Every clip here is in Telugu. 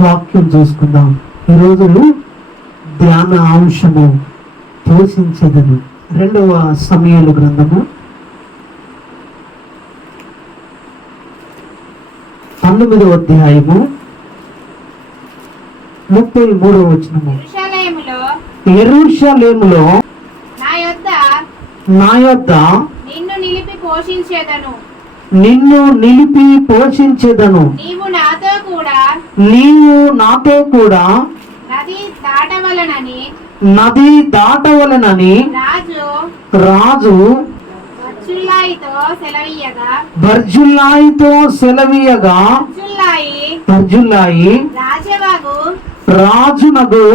వాక్యం చూసుకుందాం. ఈరోజు ధ్యాన అంశము పోషించదను రెండవ సమయాలు గ్రంథము. పంతొమ్మిదవ అధ్యాయము. ముప్పై మూడవ వచనము. ఎరుషలేములో నా యొద్ద నిన్ను నిలిపి పోషించేదను. నిన్ను నిలిపి పోషించెదను. నీవు నాతో కూడా నీవు నాతో కూడా నది దాటవలనని నది దాటవలనని రాజు రాజు బర్జుల్లాయితో సెలవీయగా. బర్జుల్లాయి రాజునగు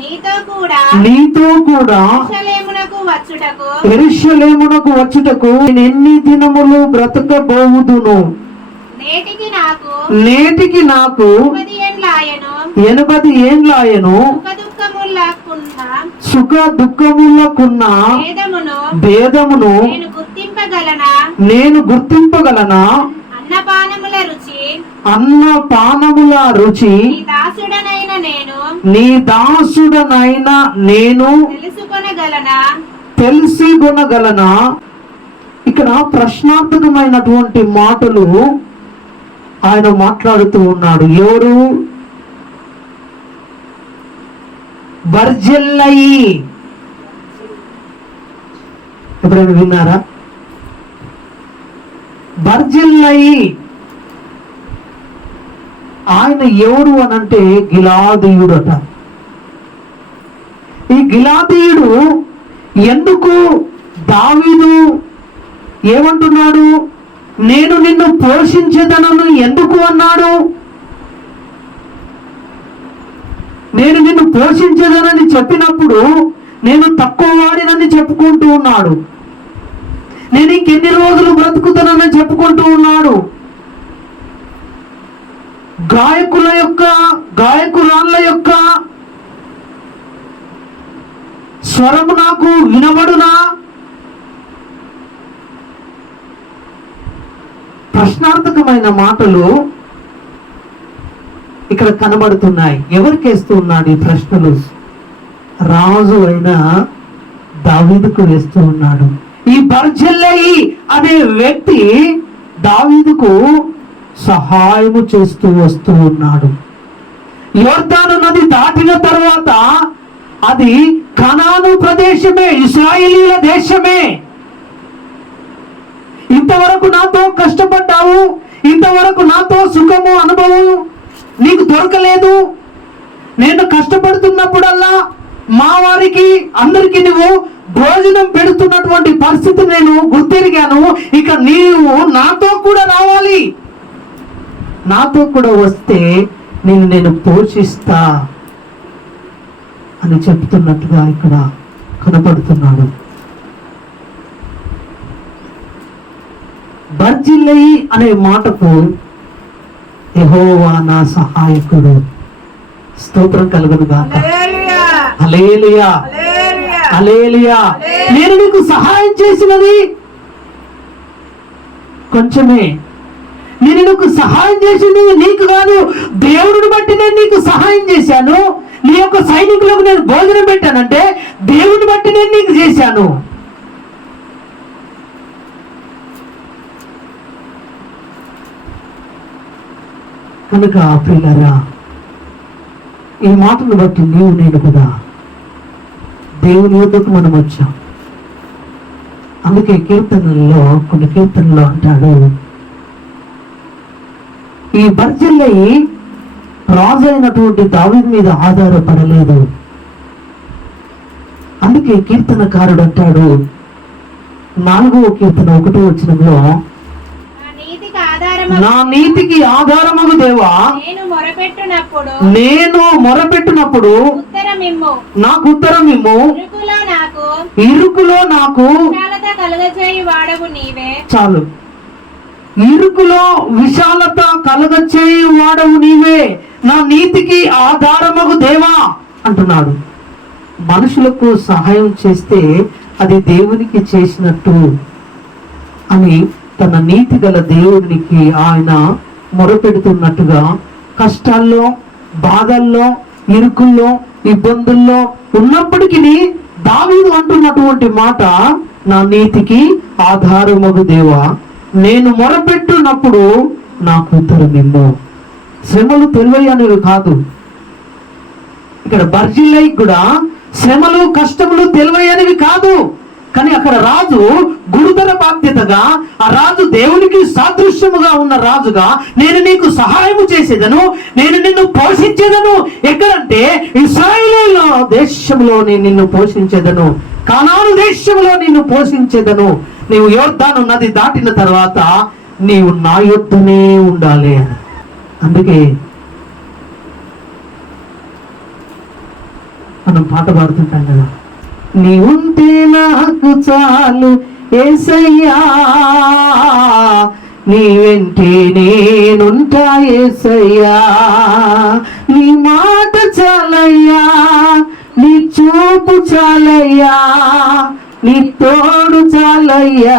నీతో కూడా ఎరుషలేమునకు వచ్చుటకు నేను ఎన్ని దినములు బ్రతకబోవుదును? నేటికి నాకు ఎనభది ఏండ్లాయను. సుఖ దుఃఖములకున్న భేదమును నేను గుర్తింపగలనా? నేను గుర్తింపగలనా? అన్నపానముల రుచి. అన్న పానముల రుచి నీ దాసుడనైన నేను నీ దాసుడనైన నేను తెలుసుకొనగలనా? తెలిసి కొనగలనా ఇక్కడ ప్రశ్నార్థకమైనటువంటి మాటలు ఆయన మాట్లాడుతూ ఉన్నాడు. ఎవరు? బర్జెల్లయి. ఎప్పుడైనా విన్నారా? బర్జిల్లయి. ఆయన ఎవరు అనంటే గిలాదీయుడట. ఈ గిలాదీయుడు ఎందుకు దావీదు ఏమంటున్నాడు? నేను నిన్ను పోషించేదనను ఎందుకు అన్నాడు? నేను నిన్ను పోషించేదనని చెప్పినప్పుడు నేను తక్కువ వాడినని చెప్పుకుంటూ ఉన్నాడు. నేను ఇంకెన్ని రోజులు బ్రతుకుతానని చెప్పుకుంటూ ఉన్నాడు. గాయకుల యొక్క గాయకురాళ్ళ యొక్క స్వరము నాకు వినబడునా? ప్రశ్నార్థకమైన మాటలు ఇక్కడ కనబడుతున్నాయి. ఎవరికేస్తూ ఉన్నాడు ఈ ప్రశ్నలు? రాజు అయిన దావీదుకు వేస్తూ ఉన్నాడు. ఈ బర్జల్లయి అనే వ్యక్తి దావీదుకు సహాయము చేస్తూ వస్తూ ఉన్నాడు. యోర్దాను నది దాటిన తర్వాత అది కనాను ప్రదేశమే ఇస్రాయేలీల దేశమే. ఇంతవరకు నాతో కష్టపడ్డావు ఇంతవరకు నాతో సుఖము అనుభవం నీకు దొరకలేదు. నేను కష్టపడుతున్నప్పుడల్లా మా వారికి అందరికీ నువ్వు భోజనం పెడుతున్నటువంటి పరిస్థితి నేను గుర్తిరిగాను. ఇక నీవు నాతో కూడా రావాలి. నాతో కూడా వస్తే నేను నేను పోషిస్తా. అని చెప్తున్నట్టుగా ఇక్కడ కనపడుతున్నాడు. బర్జిల్లయి అనే మాటకు ఎహోవా నా సహాయకుడు. స్తోత్రం కలుగును గాక. అలేలియా నేను నీకు సహాయం చేసినది కొంచెమే. నేను నీకు సహాయం చేసింది నీకు కాదు. దేవుడిని బట్టి నేను నీకు సహాయం చేశాను. నీ యొక్క సైనికులకు నేను భోజనం పెట్టానంటే దేవుని బట్టి నేను నీకు చేశాను. కనుక పిల్లరా ఈ మాటను బట్టి నీవు నేను కూడా దేవుని యొక్కకు మనం వచ్చాం. అందుకే కీర్తనల్లో కొన్ని కీర్తనలో అంటాడు ఈ బర్జల్లయి రాజు అయినటువంటి దావీదు మీద ఆధారపడలేదు. అందుకే కీర్తనకారుడు అంటాడు నాలుగవ కీర్తన ఒకటో వచ్చినంలో నా నీతికి ఆధారము నా నీతికి ఆధారమగు దేవా నేను మొరపెట్టునప్పుడు నాకు ఉత్తరం ఇమ్ము ఇరుకులో నాకు ఇరుకులో నాకు విశాలత కలుగజేయి వాడవు నీవే. చాలు. ఇరుకులో విశాలత కలగచేయి వాడవు నీవే. నా నీతికి ఆధారమగు దేవా అంటున్నాడు. మనుషులకు సహాయం చేస్తే అది దేవునికి చేసినట్టు అని తన నీతి గల దేవునికి ఆయన మొరపెడుతున్నట్టుగా కష్టాల్లో బాధల్లో ఇరుకుల్లో ఇబ్బందుల్లో ఉన్నప్పటికీ దావీదు అంటున్నటువంటి మాట నా నీతికి ఆధారమగు దేవా. నేను మొరపెట్టునప్పుడు నాకు ఉత్తరం ఇమ్ము శ్రమలు తెలివయ్యనివి కాదు. ఇక్కడ బర్జిల్లై కూడా శ్రమలు కష్టములు తెలివయ్యనివి కాదు. కానీ అక్కడ రాజు గురుతర బాధ్యతగా ఆ రాజు దేవునికి సాదృశ్యముగా ఉన్న రాజుగా నేను నీకు సహాయము చేసేదను నేను నిన్ను పోషించేదను. ఎక్కడంటే ఇస్రాయిలో దేశంలో నేను నిన్ను పోషించేదను. కానాను దేశంలో నిన్ను పోషించేదను. నీవు యోర్ధాను నది దాటిన తర్వాత నీవు నా యొద్దనే ఉండాలి అని. అందుకే మనం పాట పాడుతుంటాం కదా. నీ ఉంటే నాకు చాలు ఏసయ్యా. నీ వెంటే నేనుంటా ఏసయ్యా. నీ మాట చాలయ్యా నీ చూపు చాలయ్యా నీ తోడు చాలయ్యా.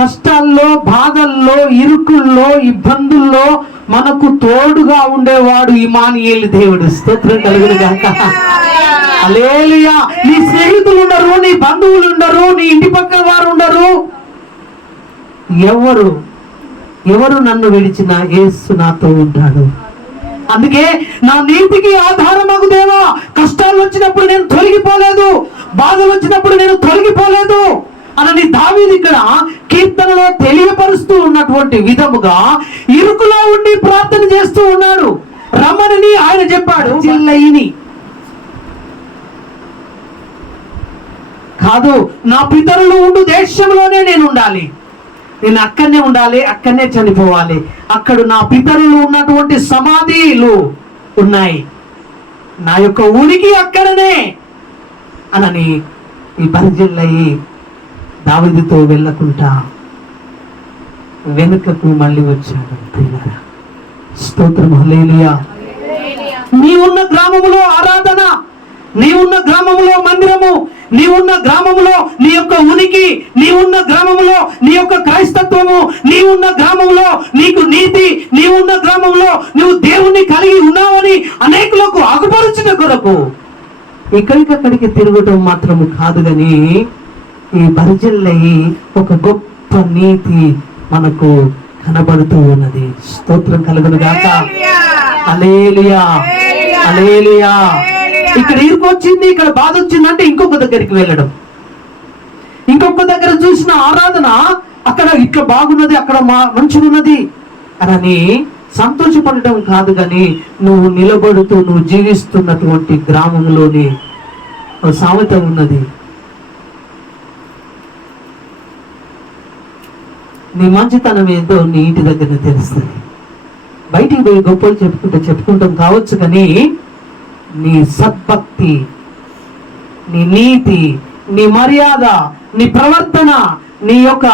కష్టాల్లో బాధల్లో ఇరుకుల్లో ఇబ్బందుల్లో మనకు తోడుగా ఉండేవాడు ఇమానియేలు దేవుడు. స్తోత్రం కలుగును గాక. అలేలుయా నీ స్నేహితులు ఉండరు నీ బంధువులు ఉండరు నీ ఇంటి పక్కన వారు ఉండరు ఎవరు? ఎవరు నన్ను విడిచిన యేసు నాతో ఉంటాడు. అందుకే నా నీతికి ఆధారమగు దేవా. కష్టాలు వచ్చినప్పుడు నేను తొలగిపోలేదు. బాధలు వచ్చినప్పుడు నేను తొలగిపోలేదు. అని దావీది ఇక్కడ కీర్తనలో తెలియపరుస్తూ ఉన్నటువంటి విధముగా ఇరుకులో ఉండి ప్రార్థన చేస్తూ ఉన్నాడు. రమ్మని ఆయన చెప్పాడు. చిల్లయిని కాదు నా పితరులు ఉండు దేశంలోనే నేను ఉండాలి. నేను అక్కడనే ఉండాలి అక్కడనే చనిపోవాలి. అక్కడ నా పితరులు ఉన్నటువంటి సమాధిలు ఉన్నాయి. నా యొక్క ఉనికి అక్కడనే. అనని ఈ బర్జిల్లయి దావిదితో వెళ్ళకుండా వెనుకకు మళ్ళీ వచ్చాడు ప్రియులారా. స్తోత్రం నీ నీవున్న గ్రామములో ఆరాధన నీవున్న గ్రామములో మందిరము నీవున్న గ్రామములో నీ యొక్క ఉనికి నీవున్న గ్రామములో నీ యొక్క క్రైస్తత్వము నీవున్న గ్రామములో నీకు నీతి నీవున్న గ్రామంలో నువ్వు దేవుణ్ణి కలిగి ఉన్నావని అనేకులకు అగుపరుచిన కొరకు ఇక్కడికక్కడికి తిరగటం మాత్రము కాదు కానీ ఈ బరిజల్లయి ఒక గొప్ప నీతి మనకు కనబడుతూ ఉన్నది. స్తోత్రం కలుగును గాక. అలేలియా అలేలియా ఇక్కడ ఇరుకు వచ్చింది ఇక్కడ బాధ వచ్చిందంటే ఇంకొక దగ్గరికి వెళ్ళడం. ఇంకొక దగ్గర చూసిన ఆరాధన అక్కడ ఇట్లా బాగున్నది అక్కడ మా మంచిగున్నది. అని సంతోషపడటం కాదు కానీ నువ్వు నిలబడుతూ నువ్వు జీవిస్తున్నటువంటి గ్రామంలోని ఒక సామెత ఉన్నది. నీ మంచితనం ఏంటో నీ ఇంటి దగ్గర తెలుస్తుంది. బయటికి పోయి గొప్పలు చెప్పుకుంటే చెప్పుకుంటాం కావచ్చు కానీ నీ సద్భక్తి నీ నీతి నీ మర్యాద నీ ప్రవర్తన నీ యొక్క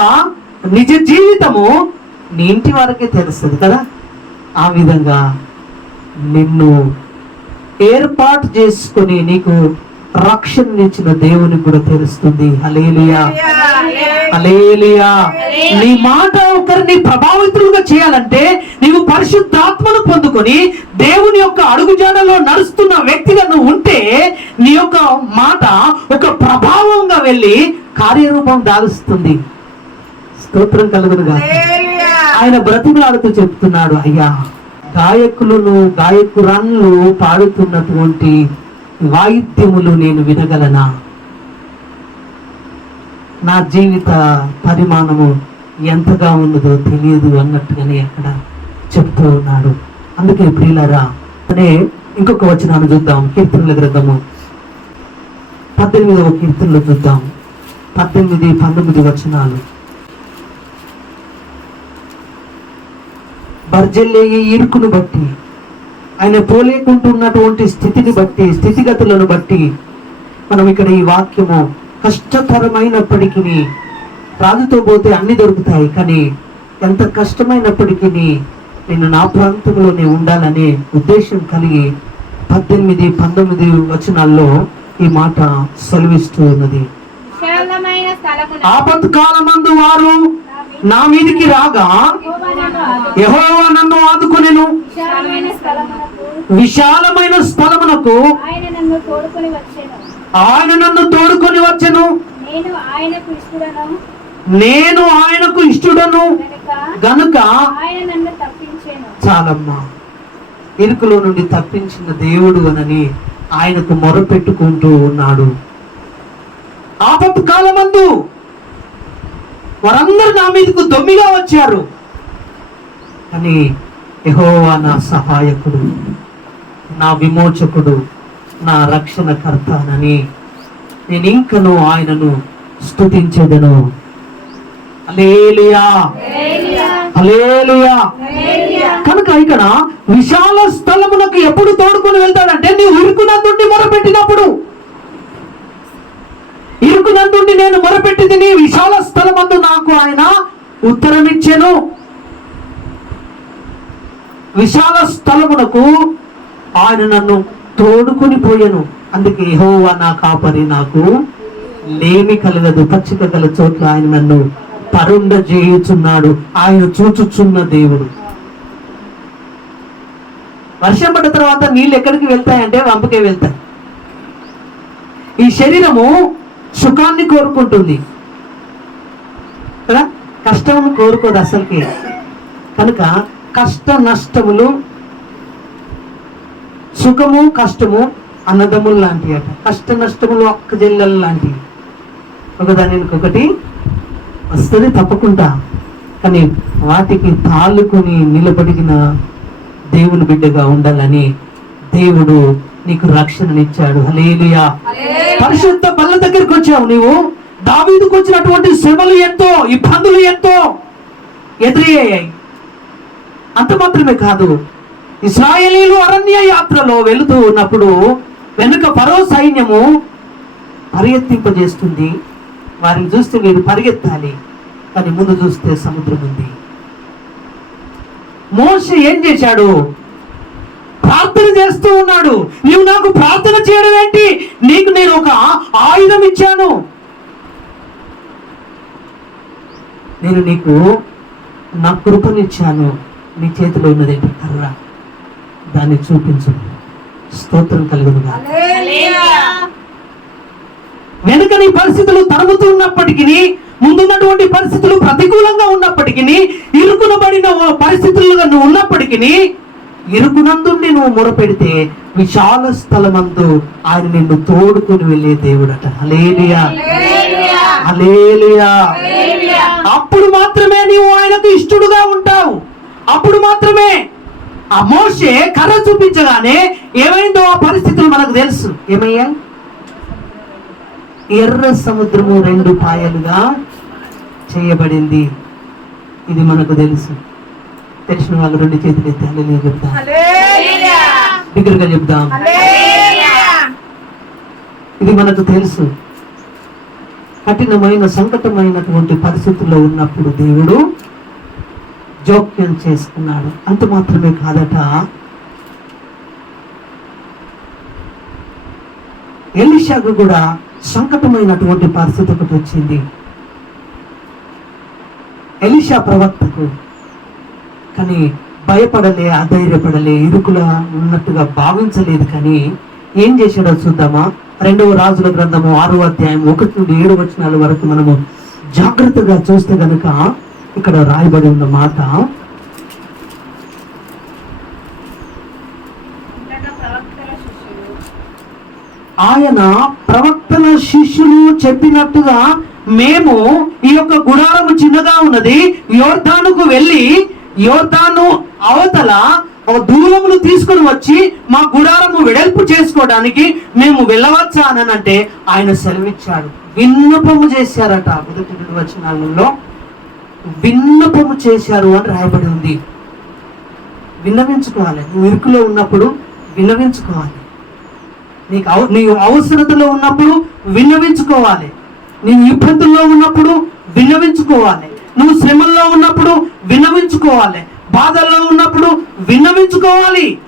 నిజ జీవితము నీ ఇంటి వరకే తెలుస్తుంది కదా. ఆ విధంగా నిన్ను ఏర్పాటు చేసుకుని నీకు రక్షణనిచ్చిన దేవునికి కూడా తెలుస్తుంది. Hallelujah hallelujah. నీ మాట ఒకరిని ప్రభావితులుగా చేయాలంటే నీవు పరిశుద్ధాత్మను పొందుకొని దేవుని యొక్క అడుగుజాడలో నడుస్తున్న వ్యక్తిగా నువ్వు ఉంటే నీ యొక్క మాట ఒక ప్రభావంగా వెళ్ళి కార్యరూపం దాలుస్తుంది. స్తోత్రం కలుగునుగా. ఆయన బ్రతిమలాడుతూ చెప్తున్నాడు అయ్యా గాయకులను గాయకురాన్లు పాడుతున్నటువంటి వాయిద్యములు నేను వినగలనా? నా జీవిత పరిమాణము ఎంతగా ఉన్నదో తెలియదు అన్నట్టుగానే అక్కడ చెప్తూ ఉన్నాడు. అందుకే ప్రియులరా అనే ఇంకొక వచనాన్ని చూద్దాం. కీర్తనల గ్రంథము పద్దెనిమిదవ కీర్తనలు చూద్దాం. పద్దెనిమిది పంతొమ్మిది వచనాలు. బర్జల్లే ఇరుకును బట్టి ఆయన పోలేకుంటున్నటువంటి స్థితిని బట్టి స్థితిగతులను బట్టి మనం ఇక్కడ ఈ వాక్యము కష్టతరమైనప్పటికీ రాజుతో పోతే అన్ని దొరుకుతాయి కానీ ఎంత కష్టమైనప్పటికీ నేను నా ప్రాంతంలోనే ఉండాలనే ఉద్దేశం కలిగి పద్దెనిమిది పంతొమ్మిది వచనాల్లో ఈ మాట సెలవిస్తూ ఉన్నది. విశాలమైన స్థలమున ఆపత్ కాలమందు వారు నా మీదికి రాగా యెహోవా నన్ను ఆదుకొనెను. విశాలమైన స్థలమునకు ఆయన నన్ను తోడుకొని వచ్చాను. నేను ఆయనకు ఇష్టడను. గనుక చాలమ్మా. ఇరుకులో నుండి తప్పించిన దేవుడు అనని ఆయనకు మొరపెట్టుకుంటూ ఉన్నాడు. ఆపత్తు కాలమందు వారందరూ నా మీదకు దొమ్మిగా వచ్చారు. కానీ యెహోవా నా సహాయకుడు నా విమోచకుడు నా రక్షణకర్తనని నేను ఇంకను ఆయనను స్తుతించెదను. అలేలియా హల్లెలూయా. కనుక ఇక్కడ విశాల స్థలమునకు ఎప్పుడు తోడుకొని వెళ్తాడంటే నీవు ఇరుకునందుండి మొరపెట్టినప్పుడు. ఇరుకునందుండి నేను మొరపెట్టింది నీ విశాల స్థలమందు నాకు ఆయన ఉత్తరం విశాల స్థలమునకు ఆయన నన్ను తోడుకొని పోయాను. అందుకే హోవా నా కాపరి నాకు లేమి కలగదు పచ్చిక గల చోట్ల ఆయన నన్ను పరుండ చేయుచున్నాడు ఆయన చూచుచున్న దేవుడు. వర్షం పడ్డ తర్వాత నీళ్ళు ఎక్కడికి వెళ్తాయంటే వంపకే వెళ్తాయి. ఈ శరీరము సుఖాన్ని కోరుకుంటుంది. కదా? కష్టమును కోరుకోదు అసలుకి. కనుక కష్ట నష్టములు సుఖము కష్టము అన్నదమ్ములు లాంటివి అట కష్ట నష్టములు ఒక్క జిల్లలు లాంటివి. ఒకదాని ఒకటి వస్తుంది తప్పకుండా. కానీ వాటికి తాలుకొని నిలబడిన దేవుని బిడ్డగా ఉండాలని దేవుడు నీకు రక్షణనిచ్చాడు. హలేలుయా పరిశుద్ధ బల్ల దగ్గరికి వచ్చావు నీవు. దావీదుకు వచ్చినటువంటి శ్రమలు ఎంతో ఇబ్బందులు ఎంతో ఎదురయ్యాయి. అంత మాత్రమే కాదు ఇస్రాయలీలు అరణ్య యాత్రలో వెళుతూ ఉన్నప్పుడు వెనుక పరో సైన్యము పరిగెత్తింపజేస్తుంది. వారిని చూస్తే వీరు పరిగెత్తాలి కానీ ముందు చూస్తే సముద్రం ఉంది. మోషే ఏం చేశాడు? ప్రార్థన చేస్తూ ఉన్నాడు. నీవు నాకు ప్రార్థన చేయడం ఏంటి? నీకు నేను ఒక ఆయుధం ఇచ్చాను. నేను నీకు నా కృపనిచ్చాను నీ చేతిలో ఉన్నది ఏంటి? దాన్ని చూపించు. స్తోత్రం కలుగునుగా వెనుక నీ పరిస్థితులు తరుగుతూ ఉన్నప్పటికీ ముందున్నటువంటి పరిస్థితులు ప్రతికూలంగా ఉన్నప్పటికీ ఇరుకునబడిన పరిస్థితులుగా నువ్వు ఉన్నప్పటికీ ఇరుకునందుండి నువ్వు మొరపెడితే విశాల స్థలమందు ఆయన నిన్ను తోడుకుని వెళ్ళే దేవుడట. హలేలియా హలేలియా అప్పుడు మాత్రమే నీవు ఆయనకు ఇష్టడుగా ఉంటావు. అప్పుడు మాత్రమే ఆ మోషే కర్ర చూపించగానే ఏమైందో ఆ పరిస్థితులు మనకు తెలుసు. ఏమయ్యా? ఎర్ర సముద్రము రెండు పాయలుగా చేయబడింది. ఇది మనకు తెలుసు. తెలిసిన వాళ్ళు రెండు చేతులు ఎత్తి హల్లెలూయా చెప్తాం దగ్గరగా చెప్దాం. ఇది మనకు తెలుసు. కఠినమైన సంకటమైనటువంటి పరిస్థితుల్లో ఉన్నప్పుడు దేవుడు జోక్యం చేసుకున్నాడు. అంత మాత్రమే కాదట. ఎలిషాకు కూడా సంకటమైనటువంటి పరిస్థితి ఒకటి వచ్చింది. ఎలిషా ప్రవక్తకు కానీ భయపడలే అధైర్యపడలే ఇరుకులా ఉన్నట్టుగా భావించలేదు కానీ ఏం చేశాడో చూద్దామా? రెండవ రాజుల గ్రంథము ఆరో అధ్యాయం ఒకటి నుండి ఏడు వచనాల వరకు మనము జాగ్రత్తగా చూస్తే గనుక ఇక్కడ రాయబడి ఉన్న మాట ఆయన ప్రవక్తల శిష్యులు చెప్పినట్టుగా మేము ఈ యొక్క గుడారము చిన్నగా ఉన్నది యోర్ధానుకు వెళ్ళి యోర్ధాను అవతల ఒక దూలమును తీసుకొని వచ్చి మా గుడారము వెడల్పు చేసుకోవడానికి మేము వెళ్ళవచ్చా అని అంటే ఆయన సెలవిచ్చాడు. విన్నపము చేశారట మొదటి వచనాలలో. విన్నపము చేశారు అని రాయబడి ఉంది. విన్నవించుకోవాలి. నువ్వు ఇరుకులో ఉన్నప్పుడు విన్నవించుకోవాలి. నీకు అవ నీ అవసరతలో ఉన్నప్పుడు విన్నవించుకోవాలి. నీవు ఇబ్బందుల్లో ఉన్నప్పుడు విన్నవించుకోవాలి. నువ్వు శ్రమల్లో ఉన్నప్పుడు విన్నవించుకోవాలి. బాధల్లో ఉన్నప్పుడు విన్నవించుకోవాలి.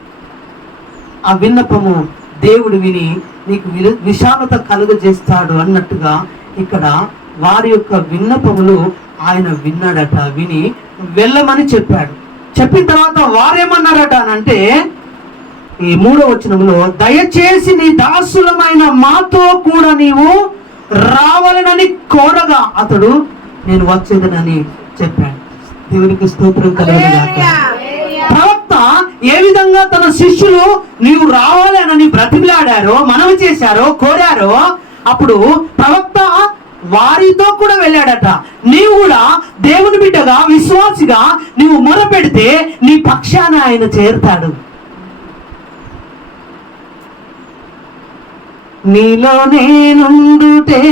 ఆ విన్నపము దేవుడు విని నీకు వి- విశాలత కలుగజేస్తాడు అన్నట్టుగా ఇక్కడ వారి యొక్క విన్నపములు ఆయన విన్నాడట విని వెళ్ళమని చెప్పాడు. చెప్పిన తర్వాత వారేమన్నారట అని అంటే ఈ మూడో వచనంలో దయచేసి నీ దాసులమైన మాతో కూడా నీవు రావాలనని కోరగా అతడు నేను వచ్చేదనని చెప్పాడు. దేవునికి స్తోత్రం కలుగుగాక ప్రవక్త ఏ విధంగా తన శిష్యులు నీవు రావాలి అని బ్రతిమలాడారో మనవి చేశారో కోరారో? అప్పుడు ప్రవక్త వారితో కూడా వెళ్ళాడట. నీవు కూడా దేవుని బిడ్డగా విశ్వాసిగా నీవు మొరపెడితే నీ పక్షాన ఆయన చేరుతాడు. నీలో నేనుండుటే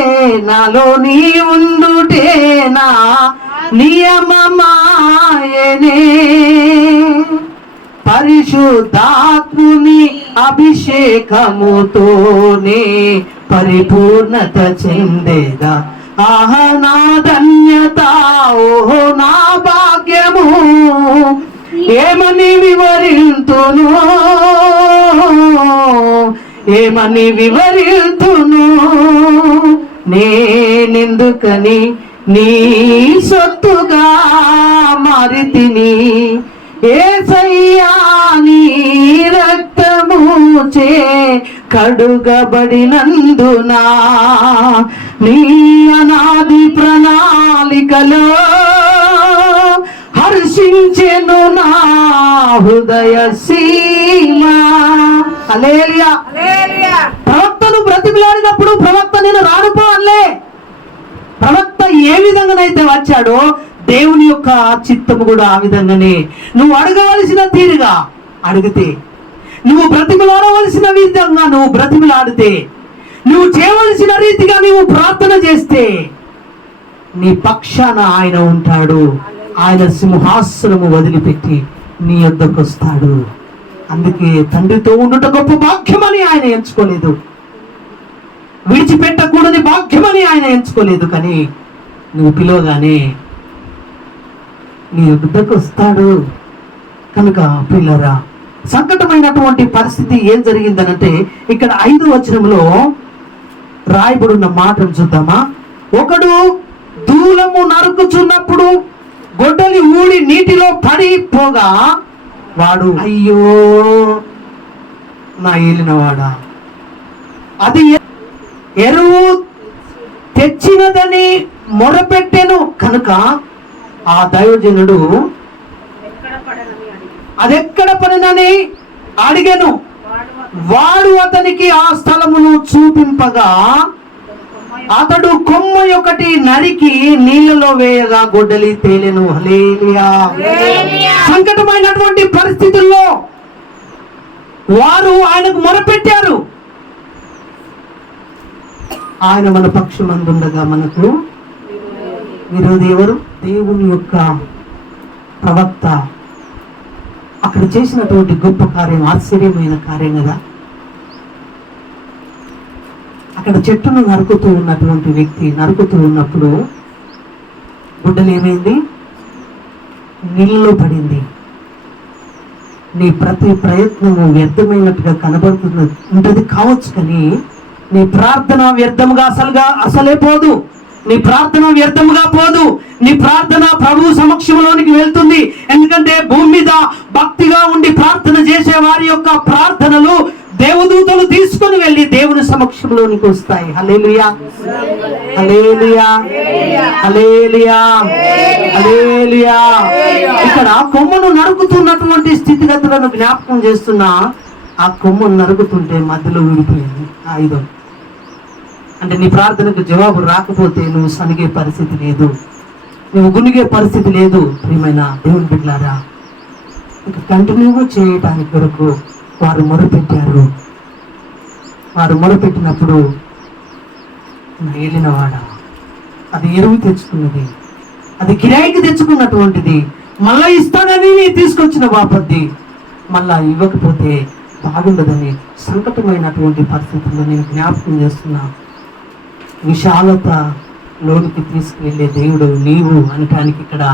నాలో నీ ఉండుటే నా నియమమాయనే. పరిశుద్ధాత్ముని అభిషేకముతోనే పరిపూర్ణత చెందేదా? ఆహ నా ధన్యత ఓహో నా భాగ్యము. ఏమని వివరింతును? ఏమని వివరింతును? నేనెందుకని నీ సొత్తుగా మారితిని? సయ్యా నీ రక్తము చే కడుగబడినందునా నీ అనాది ప్రణాళికలో హర్షించెను నా హృదయ సీమ. ప్రవక్తను బ్రతిమలాడినప్పుడు ప్రవక్త నేను రానుపో అనలే ప్రవక్త ఏ విధంగానైతే వచ్చాడో దేవుని యొక్క చిత్తము కూడా ఆ విధంగానే. నువ్వు అడగవలసిన తీరుగా అడిగితే నువ్వు బ్రతిమలాడవలసిన విధంగా నువ్వు బ్రతిమలాడితే నువ్వు చేయవలసిన రీతిగా నువ్వు ప్రార్థన చేస్తే నీ పక్షాన ఆయన ఉంటాడు. ఆయన సింహాసనము వదిలిపెట్టి నీ యొద్దకు వస్తాడు. అందుకే తండ్రితో ఉండుట గొప్ప భాగ్యమని ఆయన ఎంచుకోలేదు. విడిచిపెట్టకూడని భాగ్యమని ఆయన ఎంచుకోలేదు. కానీ నువ్వు పిలవగానే నీ వద్దకు వస్తాడు. కనుక పిల్లరా సంకటమైనటువంటి పరిస్థితి ఏం జరిగిందనంటే ఇక్కడ ఐదు వచనంలో రాయబడిన మాటను చూద్దామా? ఒకడు దూలము నరుకుచున్నప్పుడు గొడ్డలి ఊడి నీటిలో పడిపోగా వాడు అయ్యో నా ఏలినవాడా? అది ఎరువు తెచ్చినదని మొరపెట్టెను కనుక ఆ దైవజనుడు అదెక్కడ పడినని అడిగాను. వాడు అతనికి ఆ స్థలమును చూపింపగా అతడు కొమ్మ ఒకటి నరికి నీళ్ళలో వేయగా గొడ్డలి తేలెను. సంకటమైనటువంటి పరిస్థితుల్లో వారు ఆయనకు మొరపెట్టారు. ఆయన మన పక్షమందుండగా మనకు విరోధి ఎవరు? దేవుని యొక్క ప్రవక్త. అక్కడ చేసినటువంటి గొప్ప కార్యం ఆశ్చర్యమైన కార్యం కదా? అక్కడ చెట్టును నరుకుతూ ఉన్నటువంటి వ్యక్తి నరుకుతూ ఉన్నప్పుడు గుడ్డలు ఏమైంది? నీళ్ళలో పడింది. నీ ప్రతి ప్రయత్నము వ్యర్థమైనట్టుగా కనబడుతుంది ఉంటుంది కావచ్చు కానీ నీ ప్రార్థన వ్యర్థముగా అసలుగా అసలే పోదు. నీ ప్రార్థన వ్యర్థముగా పోదు. నీ ప్రార్థన ప్రభు సమక్షంలోనికి వెళ్తుంది. ఎందుకంటే భూమి మీద భక్తిగా ఉండి ప్రార్థన చేసే వారి యొక్క ప్రార్థనలు దేవదూతలు తీసుకొని వెళ్ళి దేవుని సమక్షంలోనికి వస్తాయి. హల్లెలూయా. హల్లెలూయా. హల్లెలూయా. హల్లెలూయా. ఇక్కడ కొమ్మను నరుకుతున్నటువంటి స్థితిగతులను జ్ఞాపకం చేస్తున్నా ఆ కొమ్మను నరుకుతుంటే మధ్యలో విడిపోయింది ఆయుధం అంటే నీ ప్రార్థనకు జవాబు రాకపోతే నువ్వు సనిగే పరిస్థితి లేదు. నువ్వు గునిగే పరిస్థితి లేదు ప్రియమైన దేవుని బిడ్డారా ఇక కంటిన్యూగా చేయటానికి కొరకు వారు మొరపెట్టారు. వారు మొరపెట్టినప్పుడు ఏలినవాడ? అది ఎరువు తెచ్చుకున్నది. అది కిరాయికి తెచ్చుకున్నటువంటిది. మళ్ళా ఇస్తానని తీసుకొచ్చిన బాపద్ది మళ్ళా ఇవ్వకపోతే బాగుండదని సంకటమైనటువంటి పరిస్థితుల్లో నేను జ్ఞాపకం చేస్తున్నాను విశాలత లోనికి తీసుకువెళ్ళే దేవుడు నీవు అనటానికి ఇక్కడ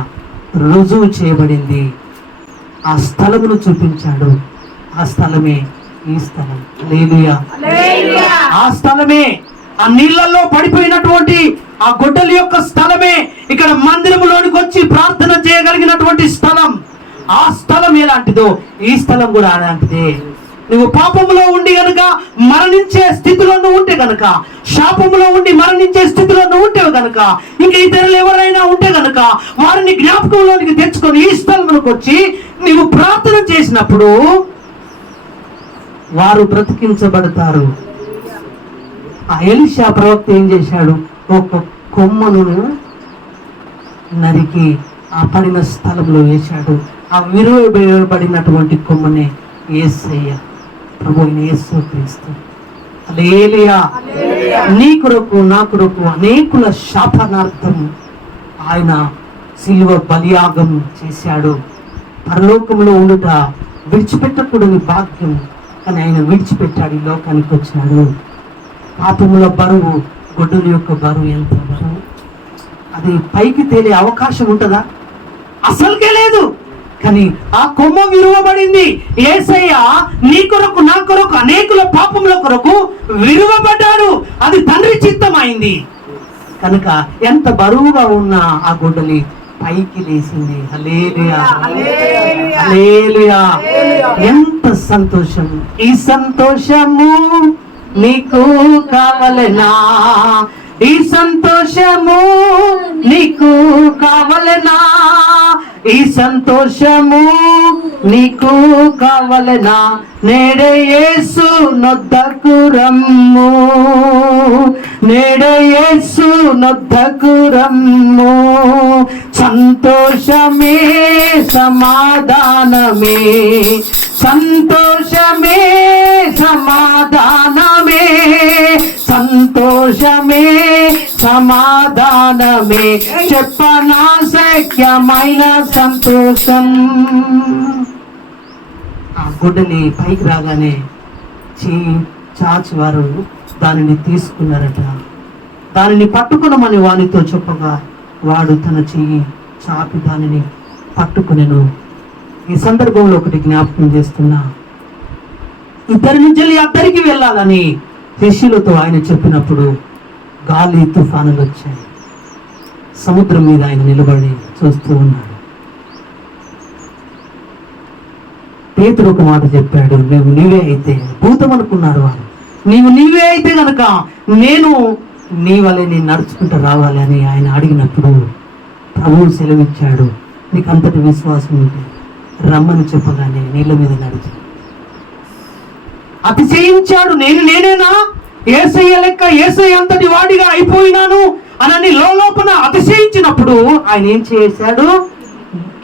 రుజువు చేయబడింది. ఆ స్థలమును చూపించాడు. ఆ స్థలమే ఈ స్థలం. లేలుయా ఆ స్థలమే ఆ నీళ్ళల్లో పడిపోయినటువంటి ఆ గొడ్డల యొక్క స్థలమే ఇక్కడ మందిరంలోనికి వచ్చి ప్రార్థన చేయగలిగినటువంటి స్థలం. ఆ స్థలం ఎలాంటిదో ఈ స్థలం కూడా అలాంటిదే. నువ్వు పాపములో ఉండి గనుక మరణించే స్థితిలో నువ్వు ఉంటే గనుక శాపములో ఉండి మరణించే స్థితిలో నువ్వు ఉంటే గనుక ఇంకా ఇతరులు ఎవరైనా ఉంటే గనుక వారిని జ్ఞాపకంలోనికి తెచ్చుకొని ఈ స్థలంలోకి వచ్చి నీవు ప్రార్థన చేసినప్పుడు వారు బ్రతికించబడతారు. ఆ ఎలిషా ప్రవక్త ఏం చేశాడు? ఒక కొమ్మను నరికి ఆ పడిన స్థలంలో వేశాడు. ఆ విరువబడినటువంటి కొమ్మనే ఏసయ్య ప్రభు అయిన యేసు క్రీస్తు. అలేలియా నీ కొరకు నా కొరకు అనేకుల శాపనార్థం ఆయన శిలువ బలియాగం చేశాడు. పరలోకంలో ఉండుట విడిచిపెట్టకూడని భాగ్యం కానీ ఆయన విడిచిపెట్టాడు ఈ లోకానికి వచ్చినాడు. పాపముల బరువు గొడ్డుల యొక్క బరువు ఎంత బరువు అది పైకి తేలే అవకాశం ఉంటుందా? అసలుకే లేదు. కానీ ఆ కొమ్మ విరువబడింది. ఏసయ్య నీ కొరకు నా కొరకు అనేకుల పాపముల కొరకు విరువబడ్డాడు. అది తండ్రి చిత్తమైంది. కనుక ఎంత బరువుగా ఉన్న ఆ గుడ్డని పైకి లేసింది ఎంత సంతోషం. ఈ సంతోషము నీకు కావలనా? ఈ సంతోషము నీకు కావలనా? ఈ సంతోషము నీకు కావలనా? నేడయేసు నొద్దకు రమ్ము. నేడయేసు నొద్దకు రమ్ము. సంతోషమే సమాధానమే. సంతోషమే సమాధానమే. సంతోషమే సమాధానమే. చెప్పనా సఖ్యమైన సంతోషం. ఆ గుడ్డని పైకి రాగానే చీ చాచి వారు దానిని తీసుకున్నారట. దానిని పట్టుకునమని వానితో చెప్పగా వాడు తన చెయ్యి చాపి దానిని పట్టుకునేను. ఈ సందర్భంలో ఒకటి జ్ఞాపకం చేస్తున్నా. ఇద్దరి నుంచి అద్దరికి వెళ్ళాలని శిష్యులతో ఆయన చెప్పినప్పుడు గాలి తుఫానులు వచ్చాయి. సముద్రం మీద ఆయన నిలబడి చూస్తూ ఉన్నాడు. పేతుడు ఒక మాట చెప్పాడు నీవు నీవే అయితే భూతం అనుకున్నారు వారు. నీవు నీవే అయితే గనక నేను నీ వలె నేను నడుచుకుంటూ రావాలి అని ఆయన అడిగినప్పుడు ప్రభువు సెలవిచ్చాడు. నీకు అంతటి విశ్వాసం ఉంటే రమ్మని చెప్పగానే నీళ్ళ మీద నడిచి. అతిశయించాడు. నేను నేనేనా? ఏసయ్య లెక్క ఏసయ్య అంతటి వాడిగా అయిపోయినాను? అనని లోపల అతిశయించినప్పుడు ఆయన ఏం చేశాడు?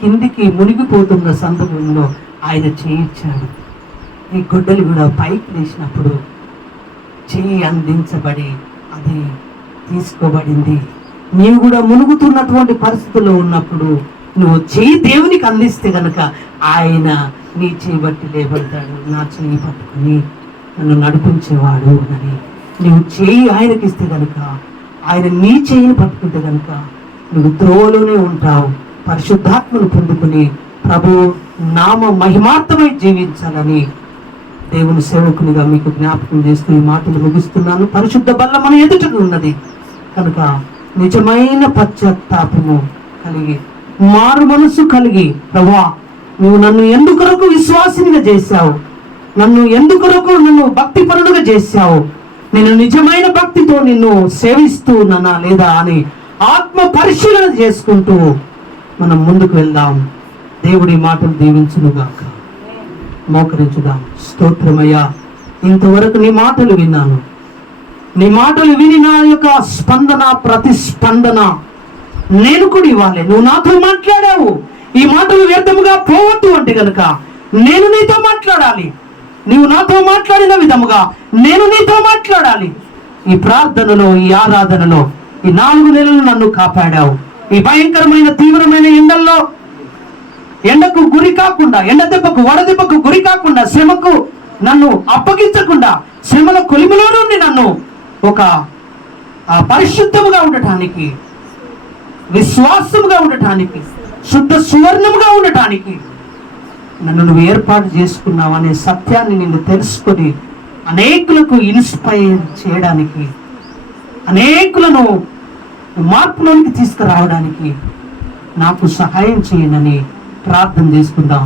కిందికి మునిగిపోతున్న సందర్భంలో ఆయన చేయించాడు. ఈ గుడ్డలు కూడా పైకి లేచినప్పుడు చేయి అందించబడి అది తీసుకోబడింది. నీవు కూడా మునుగుతున్నటువంటి పరిస్థితుల్లో ఉన్నప్పుడు నువ్వు చేయి దేవునికి అందిస్తే గనక ఆయన నీ చేయి బట్టి లేబడతాడు. నా చెయ్యి పట్టుకుని నన్ను నడిపించేవాడు అని. నువ్వు చేయి ఆయనకి ఇస్తే గనక ఆయన నీ చేయిని పట్టుకుంటే గనక నువ్వు త్రోవలోనే ఉంటావు. పరిశుద్ధాత్మను పొందుకుని ప్రభు నామ మహిమార్థమై జీవించాలని దేవుని సేవకునిగా మీకు జ్ఞాపకం చేస్తూ ఈ మాటలు ముగిస్తున్నాను. పరిశుద్ధ బల్ల మన ఎదుట ఉన్నది. కనుక నిజమైన పశ్చాత్తాపము కలిగి మారు మనసు కలిగి ప్రభా నువ్వు నన్ను ఎందుకొరకు విశ్వాసినిగా చేశావు? నన్ను ఎందుకొరకు నన్ను భక్తి పరుడుగా చేశావు? నేను నిజమైన భక్తితో నిన్ను సేవిస్తూ ఉన్నానా లేదా అని ఆత్మ పరిశీలన చేసుకుంటూ మనం ముందుకు వెళ్దాం. దేవుడి మాటలు దీవించునుగాక. మోకరించుదాం. స్తోత్రమయ్యా ఇంతవరకు నీ మాటలు విన్నాను. నీ మాటలు విని నా యొక్క స్పందన ప్రతిస్పందన నేను కూడా ఇవ్వాలి. నువ్వు నాతో మాట్లాడావు. ఈ మాటలు వ్యర్థముగా పోవద్దు అంటే గనుక నేను నీతో మాట్లాడాలి. నీవు నాతో మాట్లాడిన విధముగా నేను నీతో మాట్లాడాలి. ఈ ప్రార్థనలో ఈ ఆరాధనలో ఈ నాలుగు నెలలు నన్ను కాపాడావు. ఈ భయంకరమైన తీవ్రమైన ఎండల్లో ఎండకు గురి కాకుండా ఎండ దెబ్బకు వడదెబ్బకు గురి కాకుండా శ్రమకు నన్ను అప్పగించకుండా శ్రమల కొలిమిలో నుండి నన్ను ఒక పరిశుద్ధముగా ఉండటానికి విశ్వాసముగా ఉండటానికి శుద్ధ సువర్ణముగా ఉండటానికి నన్ను నువ్వు ఏర్పాటు చేసుకున్నావు అనే సత్యాన్ని నిన్ను తెలుసుకొని అనేకులకు ఇన్స్పైర్ చేయడానికి అనేకులను మార్పులోనికి తీసుకురావడానికి నాకు సహాయం చేయనని ప్రార్థన చేసుకుందాం.